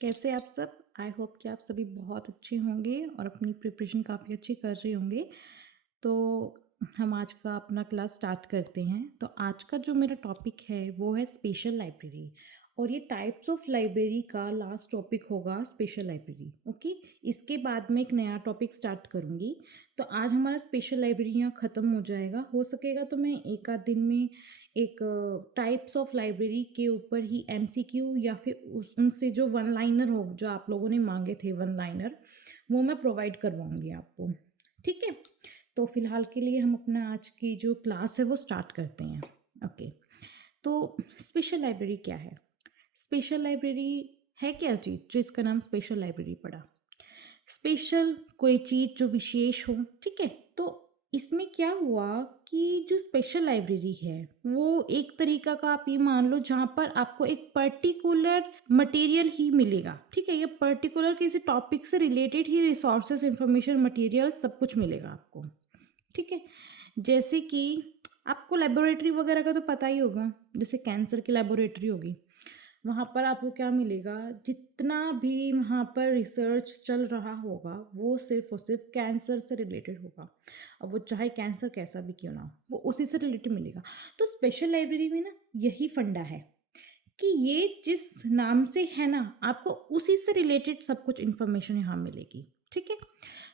कैसे आप सब? आई होप कि आप सभी बहुत अच्छे होंगे और अपनी प्रिपरेशन काफ़ी अच्छी कर रहे होंगे। तो हम आज का अपना क्लास स्टार्ट करते हैं। तो आज का जो मेरा टॉपिक है वो है स्पेशल लाइब्रेरी, और ये टाइप्स ऑफ लाइब्रेरी का लास्ट टॉपिक होगा स्पेशल लाइब्रेरी। ओके, इसके बाद मैं एक नया टॉपिक स्टार्ट करूँगी। तो आज हमारा स्पेशल लाइब्रेरी यहाँ ख़त्म हो जाएगा। हो सकेगा तो मैं एक आध दिन में एक टाइप्स ऑफ लाइब्रेरी के ऊपर ही एमसीक्यू या फिर उस उनसे जो वन लाइनर हो, जो आप लोगों ने मांगे थे वन लाइनर, वो मैं प्रोवाइड करवाऊंगी आपको। ठीक है, तो फिलहाल के लिए हम अपना आज की जो क्लास है वो स्टार्ट करते हैं। ओके, तो स्पेशल लाइब्रेरी क्या है? स्पेशल लाइब्रेरी है क्या चीज़ जो इसका नाम स्पेशल लाइब्रेरी पड़ा? स्पेशल कोई चीज़ जो विशेष हो। ठीक है, तो इसमें क्या हुआ कि जो स्पेशल लाइब्रेरी है वो एक तरीका का, आप ये मान लो, जहाँ पर आपको एक पर्टिकुलर मटेरियल ही मिलेगा। ठीक है, ये पर्टिकुलर किसी टॉपिक से रिलेटेड ही रिसोर्सेज, इंफॉर्मेशन, मटेरियल सब कुछ मिलेगा आपको। ठीक है, जैसे कि आपको लेबोरेटरी वगैरह का तो पता ही होगा। जैसे कैंसर की लेबोरेटरी होगी, वहाँ पर आपको क्या मिलेगा? जितना भी वहाँ पर रिसर्च चल रहा होगा वो सिर्फ और सिर्फ कैंसर से रिलेटेड होगा। अब वो चाहे कैंसर कैसा भी क्यों ना हो, वो उसी से रिलेटेड मिलेगा। तो स्पेशल लाइब्रेरी में ना यही फंडा है कि ये जिस नाम से है ना, आपको उसी से रिलेटेड सब कुछ इन्फॉर्मेशन यहाँ मिलेगी। ठीक है,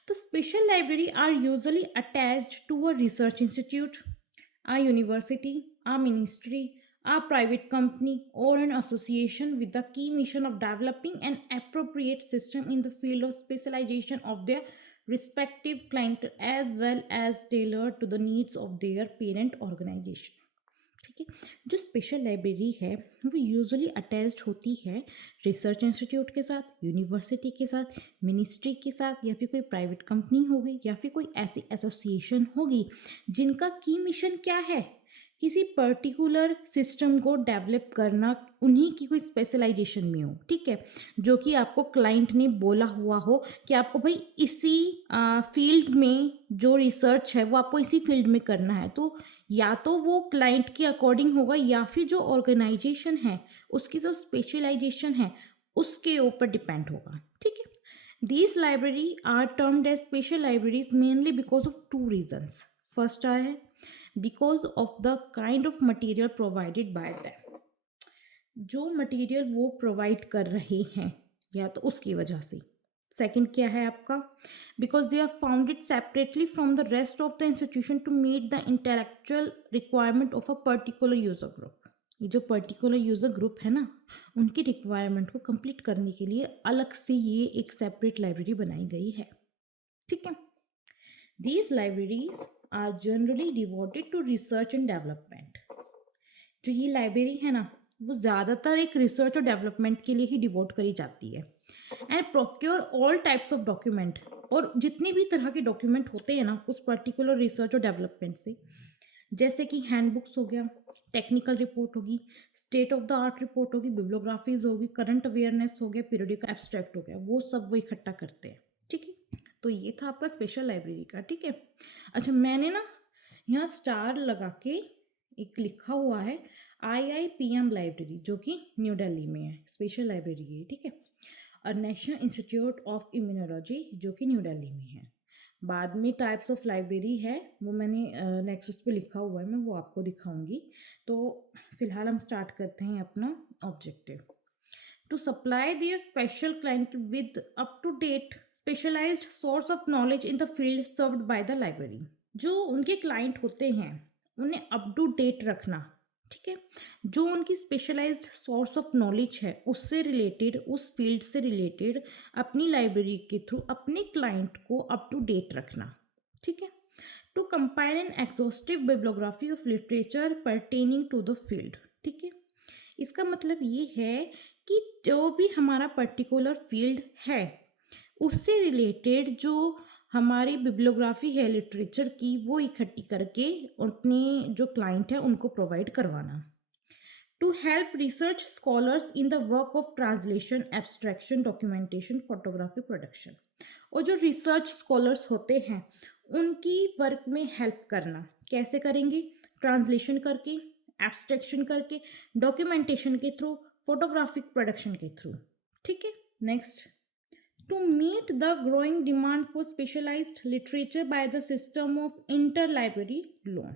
तो special library are usually attached to a research institute, a university, a ministry, a private company, or an association with the key mission of developing an appropriate system in the field of specialization of their respective client, as well as tailored to the needs of their parent organization. ठीक है, जो special library है वो usually attached होती है research institute के साथ, university के साथ, मिनिस्ट्री के साथ, या फिर कोई प्राइवेट कंपनी होगी, या फिर कोई ऐसी एसोसिएशन होगी जिनका की मिशन क्या है? किसी पर्टिकुलर सिस्टम को डेवलप करना, उन्हीं की कोई स्पेशलाइजेशन में हो। ठीक है, जो कि आपको क्लाइंट ने बोला हुआ हो कि आपको भाई इसी फील्ड में जो रिसर्च है वो आपको इसी फील्ड में करना है। तो या तो वो क्लाइंट के अकॉर्डिंग होगा, या फिर जो ऑर्गेनाइजेशन है उसकी जो स्पेशलाइजेशन है उसके ऊपर डिपेंड होगा। ठीक है, these library are termed as special libraries mainly because of two reasons. First है because of the kind of material provided by them, जो मटेरियल वो प्रोवाइड कर रहे हैं या तो उसकी वजह से। सेकंड क्या है आपका? Because they are founded separately from the rest of the institution to meet the intellectual requirement of a particular user group. ये जो पर्टिकुलर यूजर ग्रुप है ना, उनकी रिक्वायरमेंट को कंप्लीट करने के लिए अलग से ये एक सेपरेट लाइब्रेरी बनाई गई है। ठीक है, these libraries are generally devoted to research and development. जो ये लाइब्रेरी है ना, वो ज़्यादातर एक रिसर्च और डेवलपमेंट के लिए ही डिवोट करी जाती है। And procure all types of document, और जितने भी तरह के डॉक्यूमेंट होते हैं ना उस पर्टिकुलर रिसर्च और डेवलपमेंट से, जैसे कि हैंडबुक्स हो गया, टेक्निकल रिपोर्ट होगी, state of the art report होगी, बिब्लियोग्राफीज होगी, करंट अवेयरनेस हो गया, पीरियडिक एब्स्ट्रैक्ट हो गया, वो सब वो इकट्ठा करते हैं। ठीक है, तो ये था आपका स्पेशल लाइब्रेरी का। ठीक है, अच्छा, मैंने ना यहाँ स्टार लगा के एक लिखा हुआ है IIPM लाइब्रेरी, जो कि न्यू दिल्ली में है, स्पेशल लाइब्रेरी है। ठीक है, और नेशनल इंस्टीट्यूट ऑफ इम्यूनोलॉजी, जो कि न्यू दिल्ली में है। बाद में टाइप्स ऑफ लाइब्रेरी है, वो मैंने नेक्स्ट उस पर लिखा हुआ है, मैं वो आपको दिखाऊंगी। तो फिलहाल हम स्टार्ट करते हैं अपना objective. To supply their special client with up to date specialized source of knowledge in the field served by the library. जो उनके क्लाइंट होते हैं उन्हें अप टू डेट रखना। ठीक है, जो उनकी स्पेशलाइज्ड सोर्स ऑफ नॉलेज है उससे रिलेटेड, उस फील्ड से रिलेटेड अपनी लाइब्रेरी के थ्रू अपने क्लाइंट को अप टू डेट रखना। ठीक है, to compile an exhaustive bibliography of literature pertaining to the field. ठीक है, इसका मतलब ये है कि जो भी हमारा पर्टिकुलर फील्ड है उससे रिलेटेड जो हमारी बिब्लियोग्राफी है लिटरेचर की, वो इकट्ठी करके अपने जो क्लाइंट है उनको प्रोवाइड करवाना। To help research scholars in the work of translation, abstraction, documentation, photography, production. और जो रिसर्च स्कॉलर्स होते हैं उनकी वर्क में हेल्प करना, कैसे करेंगे? ट्रांसलेशन करके, एब्स्ट्रैक्शन करके, डॉक्यूमेंटेशन के थ्रू, फोटोग्राफिक प्रोडक्शन के थ्रू। ठीक है, next, to meet the growing demand for specialized literature by the system of interlibrary loan,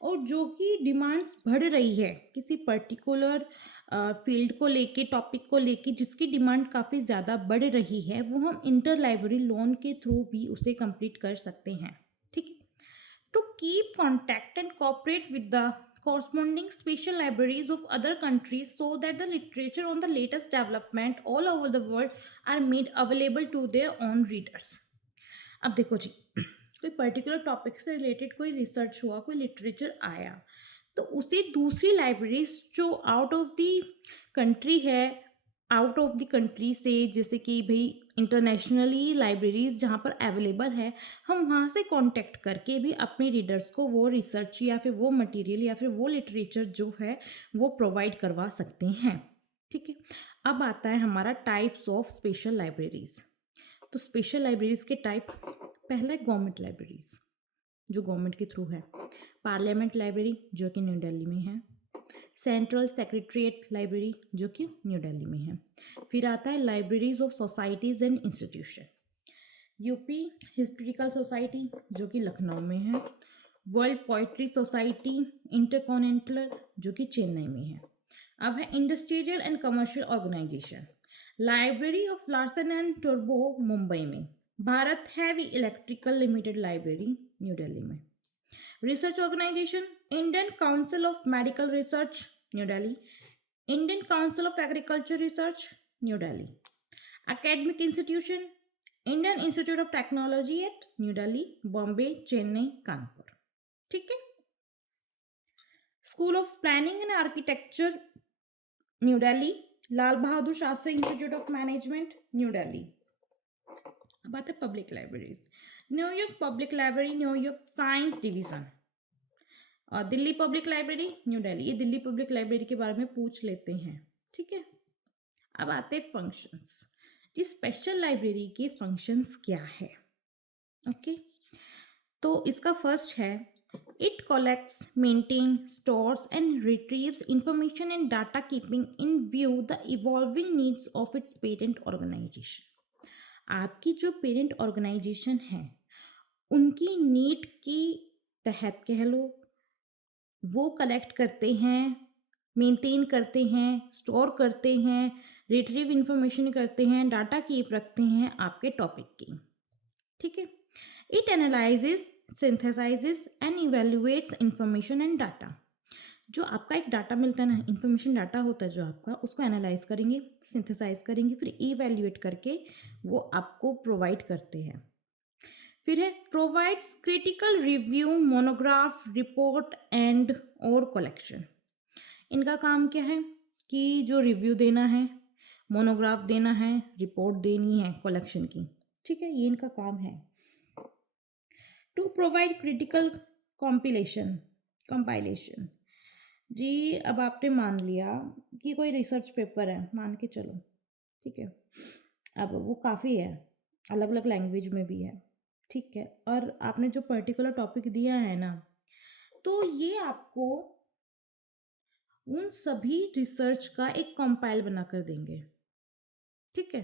और जो कि डिमांड्स बढ़ रही है किसी पर्टिकुलर फील्ड को लेके, टॉपिक को लेके, जिसकी डिमांड काफ़ी ज़्यादा बढ़ रही है, वो हम इंटर लाइब्रेरी लोन के थ्रू भी उसे कंप्लीट कर सकते हैं. ठीक है. To keep contact and cooperate with the corresponding special libraries of other countries so that the literature on the latest development all over the world are made available to their own readers. अब देखो जी, कोई particular topic से related कोई research हुआ, कोई literature आया, तो उसे दूसरी लाइब्रेरीज जो आउट ऑफ द कंट्री है, आउट ऑफ द कंट्री से, जैसे कि भाई इंटरनेशनली लाइब्रेरीज जहाँ पर अवेलेबल है, हम वहाँ से कांटेक्ट करके भी अपने रीडर्स को वो रिसर्च या फिर वो मटेरियल या फिर वो लिटरेचर जो है वो प्रोवाइड करवा सकते हैं. ठीक है. अब आता है हमारा टाइप्स ऑफ स्पेशल लाइब्रेरीज. तो स्पेशल लाइब्रेरीज के टाइप, पहला है गवर्नमेंट लाइब्रेरीज जो गवर्नमेंट के थ्रू है. पार्लियामेंट लाइब्रेरी जो कि न्यू दिल्ली में है. सेंट्रल सेक्रेटरीट लाइब्रेरी जो कि न्यू दिल्ली में है. फिर आता है libraries of societies and institution. UP historical society जो कि लखनऊ में है. वर्ल्ड पोइट्री सोसाइटी इंटरकॉन्टिनेंटल जो कि चेन्नई में है. अब है industrial and commercial organization. Library of Larsen and Toubro Mumbai में. Bharat Heavy Electrical Limited library new Delhi में. Research organization Indian Council of Medical Research New Delhi. Indian Council of Agriculture Research New Delhi. Academic institution Indian Institute of Technology at New Delhi, Bombay, Chennai, Kanpur. ठीक है. School of Planning and Architecture New Delhi. Lal Bahadur Shastri Institute of Management New Delhi. अब आते हैं public libraries. New York public library, New York science division. और Delhi public library new Delhi. ये Delhi public library के बारे में पूछ लेते हैं. ठीक है. अब आते हैं फंक्शंस. जी, स्पेशल लाइब्रेरी के फंक्शंस क्या है? ओके. तो इसका फर्स्ट है, it collects, maintains, stores and retrieves information and data keeping in view the evolving needs of its parent organization. आपकी जो पेरेंट ऑर्गेनाइजेशन है उनकी नीड की तहत कह लो, वो कलेक्ट करते हैं, मेंटेन करते हैं, स्टोर करते हैं, रिट्रीव इंफॉर्मेशन करते हैं, डाटा कीप रखते हैं आपके टॉपिक की. ठीक है. It analyses, synthesizes and evaluates information and data. जो आपका एक डाटा मिलता है ना, इंफॉर्मेशन डाटा होता है जो आपका, उसको एनालाइज करेंगे, सिंथेसाइज करेंगे, फिर इवेल्युएट करके वो आपको प्रोवाइड करते हैं. फिर है provides critical review, monograph, report and और कलेक्शन. इनका काम क्या है कि जो रिव्यू देना है, मोनोग्राफ देना है, रिपोर्ट देनी है कलेक्शन की. ठीक है. ये इनका काम है. To provide critical compilation. जी, अब आपने मान लिया कि कोई रिसर्च पेपर है, मान के चलो. ठीक है. अब वो काफ़ी है, अलग अलग लैंग्वेज में भी है. ठीक है. और आपने जो पर्टिकुलर टॉपिक दिया है ना, तो ये आपको उन सभी रिसर्च का एक कंपाइल बना कर देंगे. ठीक है.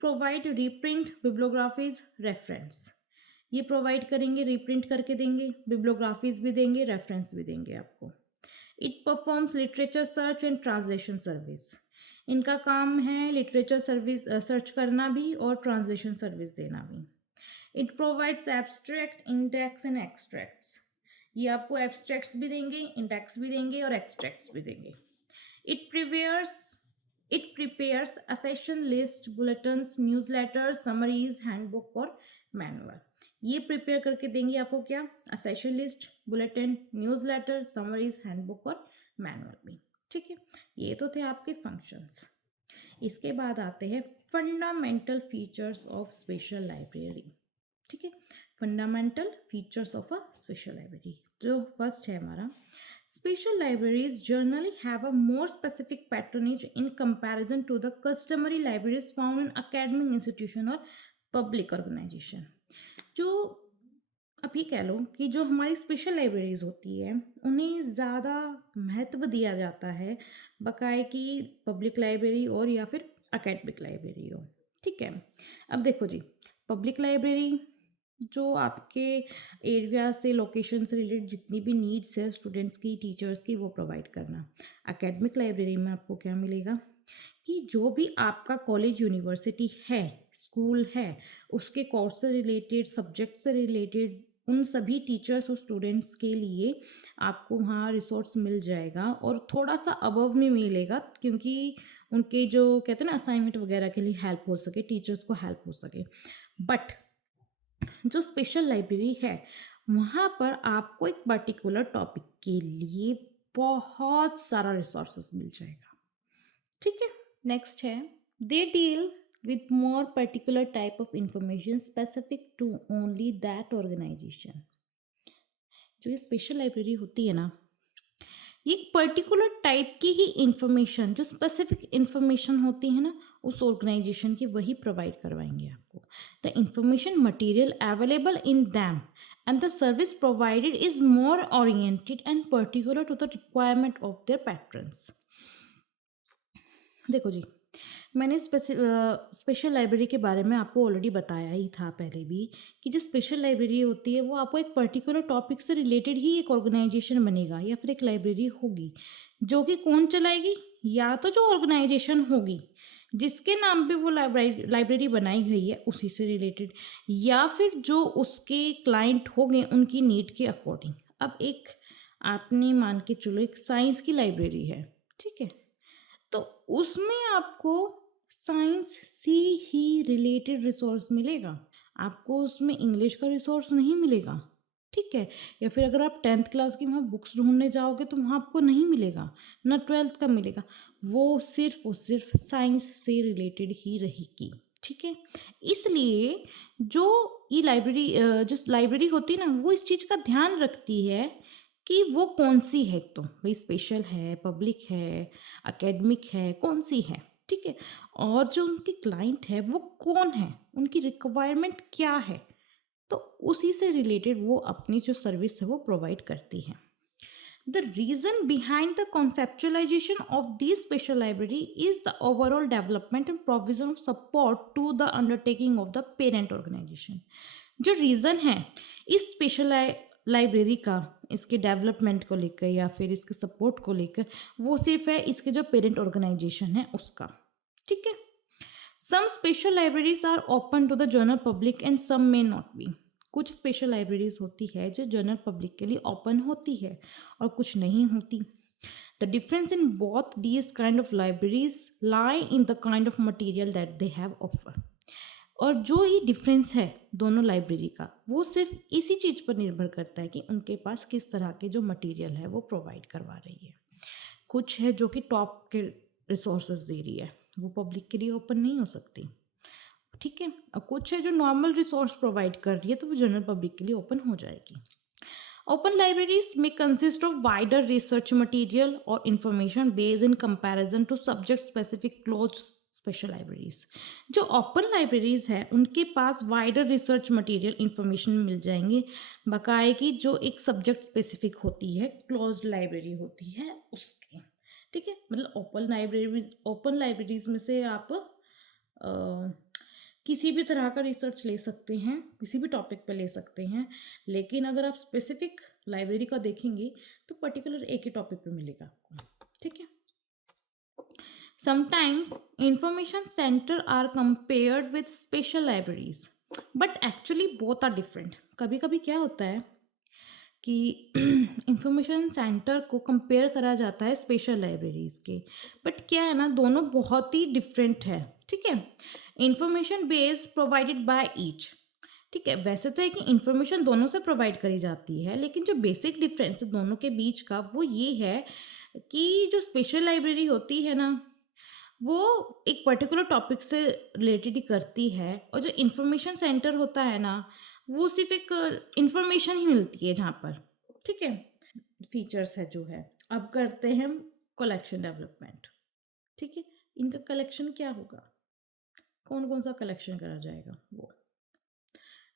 Provide reprint, bibliographies, reference. ये प्रोवाइड करेंगे, रीप्रिंट करके देंगे, बिब्लियोग्राफीज भी देंगे, रेफरेंस भी देंगे आपको. It performs literature search and translation service. इनका काम है लिटरेचर सर्विस सर्च करना भी और ट्रांसलेशन सर्विस देना भी. It provides abstract, index and extracts. ये आपको एब्स्ट्रैक्ट्स भी देंगे, इंडेक्स भी देंगे और एक्सट्रैक्ट्स भी देंगे. It prepares a session list, bulletins, newsletters, summaries, handbook और मैनुअल. ये प्रिपेयर करके देंगे आपको क्या? Session list, bulletin, newsletter, summaries, handbook और मैनुअल भी. ठीक है. ये तो थे आपके फंक्शंस. इसके बाद आते हैं fundamental features of special library. ठीक है. Fundamental features of a special library. जो फर्स्ट है हमारा, special libraries generally have a more specific patronage in comparison to the customary libraries found in academic institution और पब्लिक ऑर्गेनाइजेशन. जो अभी कह लो कि जो हमारी स्पेशल लाइब्रेरीज होती है उन्हें ज़्यादा महत्व दिया जाता है बकाए की पब्लिक लाइब्रेरी और या फिर अकेडमिक लाइब्रेरी हो। ठीक है, अब देखो जी, पब्लिक लाइब्रेरी जो आपके एरिया से, लोकेशन से रिलेटेड जितनी भी नीड्स है स्टूडेंट्स की, टीचर्स की, वो प्रोवाइड करना। एकेडमिक लाइब्रेरी में आपको क्या मिलेगा कि जो भी आपका कॉलेज, यूनिवर्सिटी है, स्कूल है, उसके कोर्स से रिलेटेड, सब्जेक्ट से रिलेटेड, उन सभी टीचर्स और स्टूडेंट्स के लिए आपको वहाँ रिसोर्स मिल जाएगा, और थोड़ा सा अबव में मिलेगा, क्योंकि उनके जो कहते हैं ना असाइनमेंट वगैरह के लिए हेल्प हो सके, टीचर्स को हेल्प हो सके। बट जो स्पेशल लाइब्रेरी है वहाँ पर आपको एक पर्टिकुलर टॉपिक के लिए बहुत सारा रिसोर्सेस मिल जाएगा। ठीक है, नेक्स्ट है they deal with more particular type of information specific to only that organization. जो ये स्पेशल लाइब्रेरी होती है ना, ये एक पर्टिकुलर टाइप की ही इंफॉर्मेशन, जो स्पेसिफिक इंफॉर्मेशन होती है ना उस ऑर्गेनाइजेशन की, वही प्रोवाइड करवाएंगे आपको। The information material available in them and the service provided is more oriented and particular to the requirement of their patrons. देखो जी, मैंने स्पेशल लाइब्रेरी के बारे में आपको ऑलरेडी बताया ही था पहले भी, कि जो स्पेशल लाइब्रेरी होती है वो आपको एक पर्टिकुलर टॉपिक से रिलेटेड ही एक ऑर्गेनाइजेशन बनेगा या फिर एक लाइब्रेरी होगी, जो कि कौन चलाएगी, या तो जो ऑर्गेनाइजेशन होगी जिसके नाम पे वो लाइब्रेरी बनाई गई है उसी से रिलेटेड, या फिर जो उसके क्लाइंट होंगे उनकी नीड के अकॉर्डिंग। अब एक आपने मान के चलो एक साइंस की लाइब्रेरी है, ठीक है, तो उसमें आपको साइंस से ही रिलेटेड रिसोर्स मिलेगा, आपको उसमें इंग्लिश का रिसोर्स नहीं मिलेगा। ठीक है, या फिर अगर आप 10th क्लास की वहाँ बुक्स ढूंढने जाओगे तो वहाँ आपको नहीं मिलेगा, ना 12th का मिलेगा, वो सिर्फ साइंस से रिलेटेड ही रहेगी। ठीक है, इसलिए जो ये लाइब्रेरी जो लाइब्रेरी होती है ना, वो इस चीज़ का ध्यान रखती है कि वो कौन सी है, तो भाई स्पेशल है, पब्लिक है, एकेडमिक है, कौन सी है। ठीक है, और जो उनके क्लाइंट है वो कौन है, उनकी रिक्वायरमेंट क्या है, तो उसी से रिलेटेड वो अपनी जो सर्विस है वो प्रोवाइड करती है। The reason behind the conceptualization of this special library is the overall development and provision of support to the undertaking of the parent organization. जो रीज़न है इस स्पेशल लाइब्रेरी का, इसके डेवलपमेंट को लेकर या फिर इसके सपोर्ट को लेकर, वो सिर्फ है इसके जो पेरेंट ऑर्गेनाइजेशन है उसका। ठीक है, some special libraries are open to the general public and some may not be. कुछ स्पेशल लाइब्रेरीज होती है जो जनरल पब्लिक के लिए ओपन होती है और कुछ नहीं होती। The difference in both these kind of libraries lie in the kind of material that they have offer. और जो ये डिफरेंस है दोनों लाइब्रेरी का, वो सिर्फ इसी चीज़ पर निर्भर करता है कि उनके पास किस तरह के जो मटेरियल है वो प्रोवाइड करवा रही है। कुछ है जो कि टॉप के रिसोर्सेज दे रही है, वो पब्लिक के लिए ओपन नहीं हो सकती। ठीक है, और कुछ है जो नॉर्मल रिसोर्स प्रोवाइड कर रही है, तो वो जनरल पब्लिक के लिए ओपन हो जाएगी। Open libraries may consist of wider research material or information based in comparison to subject-specific closed special libraries. जो open libraries है उनके पास wider research material information मिल जाएंगे, बकाए की जो एक subject specific होती है, closed library होती है उसके। ठीक है, मतलब open libraries में से आप किसी भी तरह का रिसर्च ले सकते हैं, किसी भी टॉपिक पे ले सकते हैं, लेकिन अगर आप स्पेसिफिक लाइब्रेरी का देखेंगे तो पर्टिकुलर एक ही टॉपिक पे मिलेगा आपको। ठीक है, sometimes information center are compared with special libraries but actually both are different. कभी कभी क्या होता है कि इंफॉर्मेशन सेंटर को कंपेयर करा जाता है स्पेशल लाइब्रेरीज के, बट क्या है ना, दोनों बहुत ही डिफरेंट है। ठीक है, information base provided by each. ठीक है, वैसे तो है कि इंफॉर्मेशन दोनों से प्रोवाइड करी जाती है, लेकिन जो बेसिक डिफरेंस है दोनों के बीच का वो ये है कि जो स्पेशल लाइब्रेरी होती है ना, वो एक पर्टिकुलर टॉपिक से रिलेटेड ही करती है, और जो इंफॉर्मेशन सेंटर होता है ना, वो सिर्फ एक इंफॉर्मेशन ही मिलती है जहाँ पर। ठीक है, फीचर्स है जो है। अब करते हैं हम कलेक्शन डेवलपमेंट। ठीक है, इनका कलेक्शन क्या होगा, कौन कौन सा कलेक्शन करा जाएगा वो।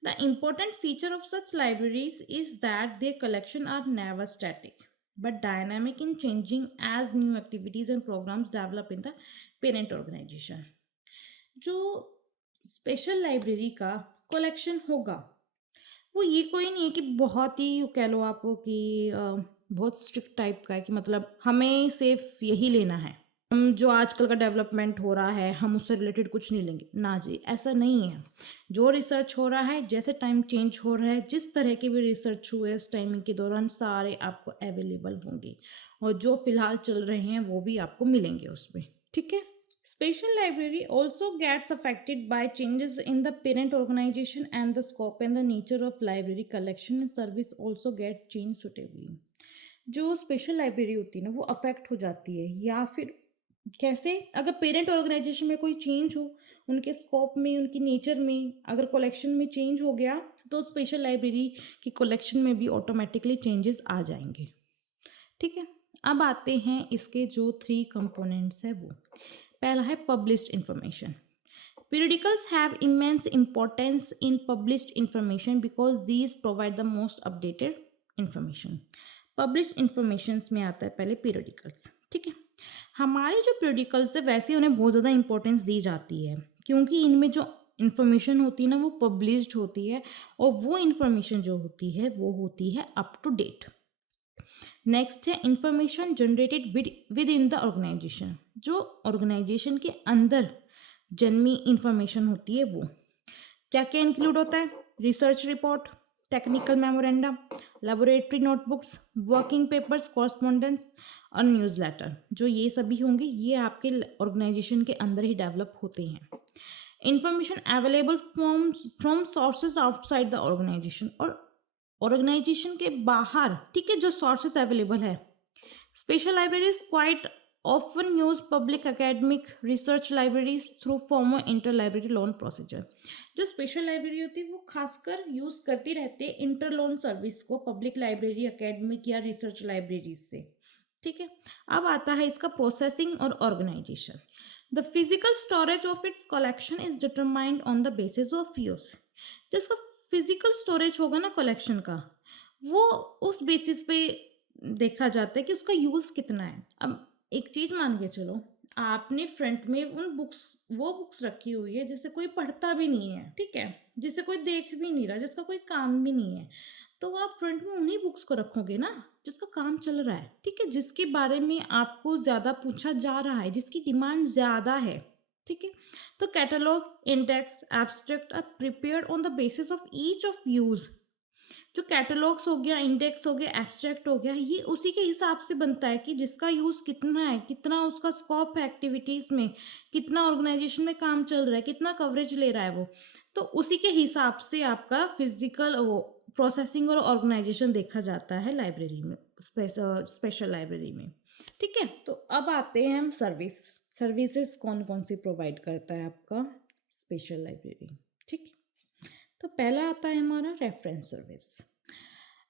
The important feature of such libraries is that their collection are never static but dynamic in changing as new activities and programs develop in the parent organization. जो स्पेशल लाइब्रेरी का कलेक्शन होगा वो ये कोई नहीं है कि बहुत ही कह लो आप कि बहुत स्ट्रिक्ट टाइप का है कि मतलब हमें सिर्फ यही लेना है। हम जो आजकल का डेवलपमेंट हो रहा है हम उससे रिलेटेड कुछ नहीं लेंगे ना जी, ऐसा नहीं है। जो रिसर्च हो रहा है, जैसे टाइम चेंज हो रहा है, जिस तरह के भी रिसर्च हुए उस टाइमिंग के दौरान सारे आपको अवेलेबल होंगे और जो फिलहाल चल रहे हैं वो भी आपको मिलेंगे उसमें। ठीक है। Special library also gets affected by changes in the parent organization, and the scope and the nature of library collection and service also get changed suitably. जो स्पेशल लाइब्रेरी होती है ना वो अफेक्ट हो जाती है, या फिर कैसे, अगर पेरेंट ऑर्गेनाइजेशन में कोई चेंज हो, उनके स्कोप में, उनकी नेचर में अगर कलेक्शन में चेंज हो गया तो स्पेशल लाइब्रेरी की कलेक्शन में भी ऑटोमेटिकली चेंजेस आ जाएंगे। ठीक है। अब आते हैं इसके जो 3 कंपोनेंट्स है वो। पहला है published information. Periodicals have immense importance in published information because these provide the most updated information. Published informations में आता है पहले periodicals। ठीक है। हमारे जो periodicals है वैसे उन्हें बहुत ज़्यादा इंपॉर्टेंस दी जाती है क्योंकि इनमें जो इंफॉर्मेशन होती है ना वो पब्लिश्ड होती है और वो इंफॉर्मेशन जो होती है वो होती है अप टू डेट। नेक्स्ट है information generated within the organization. जो ऑर्गेनाइजेशन के अंदर जन्मी इंफॉर्मेशन होती है वो क्या क्या इंक्लूड होता है? Research report, technical memorandum, laboratory notebooks, working papers, correspondence और न्यूज़ लेटर। जो ये सभी होंगे ये आपके ऑर्गेनाइजेशन के अंदर ही डेवलप होते हैं। Information available from sources outside the organization, और ऑर्गेनाइजेशन के बाहर, ठीक है, जो सोर्सेज अवेलेबल है। Special libraries quite often use public academic research libraries through formal inter-library loan procedure। जो स्पेशल लाइब्रेरी होती है वो खासकर यूज करती रहती है इंटर लोन सर्विस को पब्लिक लाइब्रेरी, एकेडमिक या रिसर्च लाइब्रेरीज से। ठीक है। अब आता है इसका प्रोसेसिंग और organization. The physical storage of its collection is determined on the basis of use. जो इसका फिजिकल स्टोरेज होगा ना कलेक्शन का, वो उस बेसिस पे देखा जाता है कि उसका यूज कितना है। अब एक चीज मान के चलो, आपने फ्रंट में उन बुक्स, वो बुक्स रखी हुई है जिसे कोई पढ़ता भी नहीं है, ठीक है, जिसे कोई देख भी नहीं रहा, जिसका कोई काम भी नहीं है, तो आप फ्रंट में उन्हीं बुक्स को रखोगे ना जिसका काम चल रहा है, ठीक है, जिसके बारे में आपको ज्यादा पूछा जा रहा है, जिसकी डिमांड ज्यादा है। ठीक है। तो catalogue, index, abstract are prepared on the basis of each of use. जो कैटलॉग्स हो गया, इंडेक्स हो गया, एब्स्ट्रैक्ट हो गया, ये उसी के हिसाब से बनता है कि जिसका यूज़ कितना है, कितना उसका स्कोप है एक्टिविटीज़ में, कितना ऑर्गेनाइजेशन में काम चल रहा है, कितना कवरेज ले रहा है वो, तो उसी के हिसाब से आपका फिजिकल वो प्रोसेसिंग और ऑर्गेनाइजेशन देखा जाता है लाइब्रेरी में, स्पेशल लाइब्रेरी में। ठीक है। तो अब आते हैं हम सर्विसेज कौन कौन सी प्रोवाइड करता है आपका स्पेशल लाइब्रेरी। ठीक। तो पहला आता है हमारा reference service.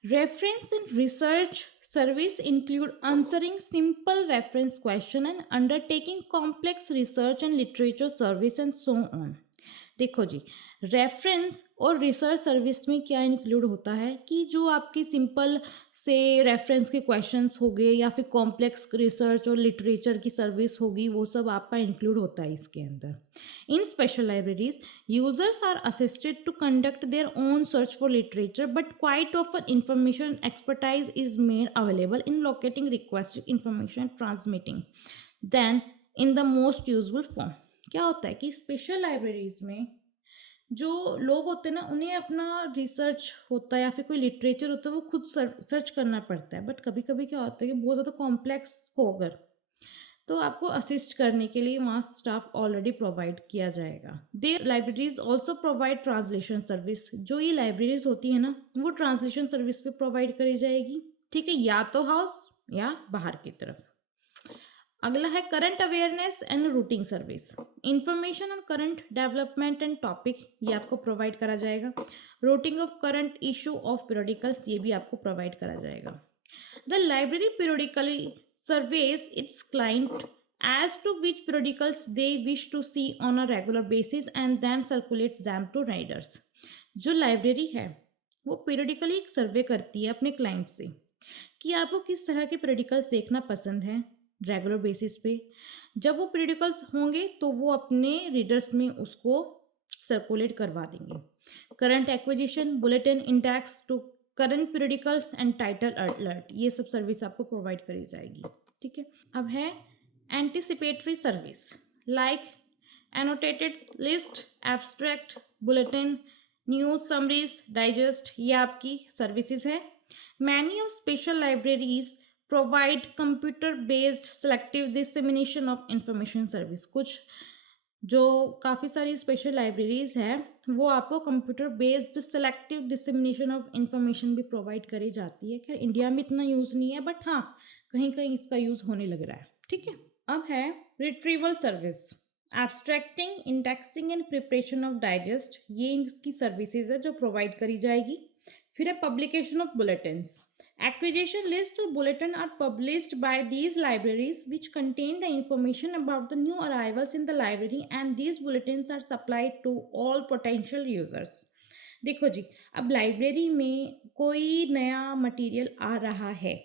Reference and research service include answering simple reference question and undertaking complex research and literature service and so on. देखो जी, रेफरेंस और रिसर्च सर्विस में क्या इंक्लूड होता है कि जो आपकी सिंपल से रेफरेंस के क्वेश्चंस हो गए या फिर कॉम्प्लेक्स रिसर्च और लिटरेचर की सर्विस होगी, वो सब आपका इंक्लूड होता है इसके अंदर। In special libraries users are assisted to conduct their own search for literature, but quite often information expertise is made available in locating requested information, transmitting then in the most useful form. क्या होता है कि special libraries में जो लोग होते हैं ना, उन्हें अपना रिसर्च होता है या फिर कोई लिटरेचर होता है वो खुद सर्च करना पड़ता है, बट कभी कभी क्या होता है कि बहुत ज़्यादा कॉम्प्लेक्स हो अगर, तो आपको असिस्ट करने के लिए वहाँ स्टाफ ऑलरेडी प्रोवाइड किया जाएगा। They libraries also provide translation service. जो ये लाइब्रेरीज होती है ना वो ट्रांसलेशन सर्विस भी प्रोवाइड करी जाएगी। ठीक है, या तो हाउस या बाहर की तरफ। अगला है current awareness and routing service. Information on current development and topic ये आपको प्रोवाइड करा जाएगा। Routing of current issue of periodicals ये भी आपको प्रोवाइड करा जाएगा। The library periodically surveys its client as to which periodicals they wish to see on a regular basis and then circulates them to readers। जो library है वो periodically एक सर्वे करती है अपने क्लाइंट से कि आपको किस तरह के पीरियडिकल्स देखना पसंद है, रेगुलर बेसिस पे। जब वो पीरियडिकल्स होंगे तो वो अपने रीडर्स में उसको सर्कुलेट करवा देंगे। Current acquisition, bulletin, index to current periodicals and title alert, ये सब सर्विस आपको प्रोवाइड करी जाएगी। ठीक है, अब है anticipatory service like annotated list, abstract, bulletin, news summaries, digest, ये आपकी सर्विसेज है। Many of special libraries provide computer based selective dissemination of information service. कुछ जो काफ़ी सारी स्पेशल लाइब्रेरीज है वो आपको computer based selective dissemination of information भी प्रोवाइड करी जाती है। खैर इंडिया में इतना यूज़ नहीं है, बट हाँ कहीं कहीं इसका यूज़ होने लग रहा है। ठीक है, अब है retrieval service, abstracting, indexing and preparation of digest, ये इसकी सर्विसेज है जो प्रोवाइड करी जाएगी। फिर है publication of bulletins, acquisition list or bulletin are published by these libraries which contain the information about the new arrivals in the library and these bulletins are supplied to all potential users। देखो जी, अब library में कोई नया material आ रहा है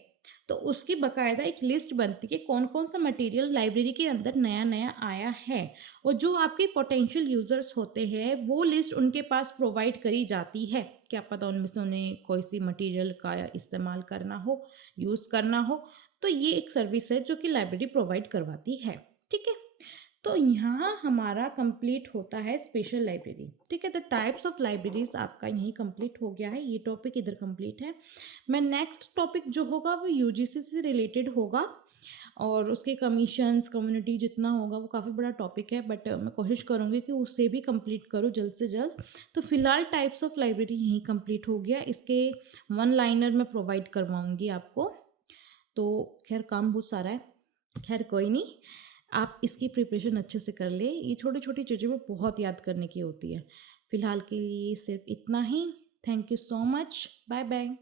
तो उसकी बकायदा एक लिस्ट बनती है कि कौन कौन सा मटेरियल लाइब्रेरी के अंदर नया नया आया है, और जो आपके पोटेंशियल यूज़र्स होते हैं वो लिस्ट उनके पास प्रोवाइड करी जाती है। क्या पता उनमें से उन्हें कोई सी मटेरियल का इस्तेमाल करना हो, यूज़ करना हो, तो ये एक सर्विस है जो कि लाइब्रेरी प्रोवाइड करवाती है। ठीक है, तो यहाँ हमारा कंप्लीट होता है स्पेशल लाइब्रेरी। ठीक है, तो टाइप्स ऑफ लाइब्रेरीज आपका यहीं कंप्लीट हो गया है, ये टॉपिक इधर कंप्लीट है। मैं नेक्स्ट टॉपिक जो होगा वो यूजीसी से रिलेटेड होगा और उसके कमीशंस, कम्युनिटी जितना होगा वो काफ़ी बड़ा टॉपिक है, बट मैं कोशिश करूँगी कि उसे भी कंप्लीट करूँ जल्द से जल्द। तो फिलहाल टाइप्स ऑफ लाइब्रेरी यहीं कंप्लीट हो गया, इसके वन लाइनर मैं प्रोवाइड करवाऊँगी आपको। तो खैर काम बहुत सारा है, खैर कोई नहीं, आप इसकी प्रिपरेशन अच्छे से कर ले। ये छोटी छोटी चीज़ें वो बहुत याद करने की होती है। फ़िलहाल के लिए सिर्फ इतना ही। Thank you so much, bye bye.